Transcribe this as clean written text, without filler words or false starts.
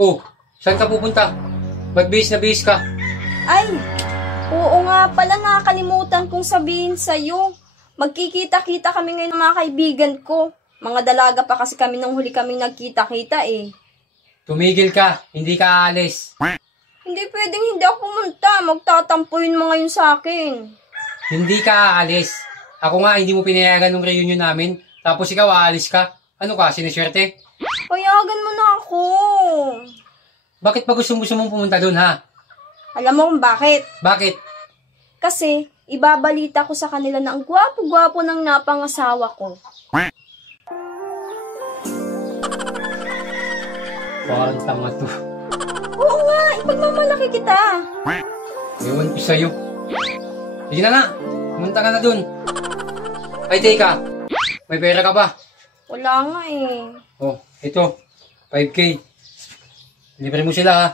Oh, saan ka pupunta? Ba't bihis na bihis ka? Ay, oo nga pala, nakakalimutan kong sabihin sa'yo. Magkikita-kita kami ngayon ng mga kaibigan ko. Mga dalaga pa kasi kami nung huli kaming nagkita-kita eh. Tumigil ka, hindi ka aalis. Hindi pwedeng hindi ako pumunta. Magtatampuin mo ngayon sa akin. Hindi ka aalis. Ako nga, hindi mo pinayagan ng reunion namin. Tapos ikaw aalis ka. Ano ka, siniswerte? Payagan mo na ako. Bakit pa gusto mong pumunta doon, ha? Alam mo kung bakit? Bakit? Kasi, ibabalita ko sa kanila na ang gwapo-gwapo ng napangasawa ko. Parang tanga to. Oo nga, ipagmamalaki kita. Ewan ko sa'yo. Sige na nga, pumunta ka na doon. Ay, teka. May pera ka ba? Wala nga eh. Oh, ito. 5K. Libre mo sila, ha?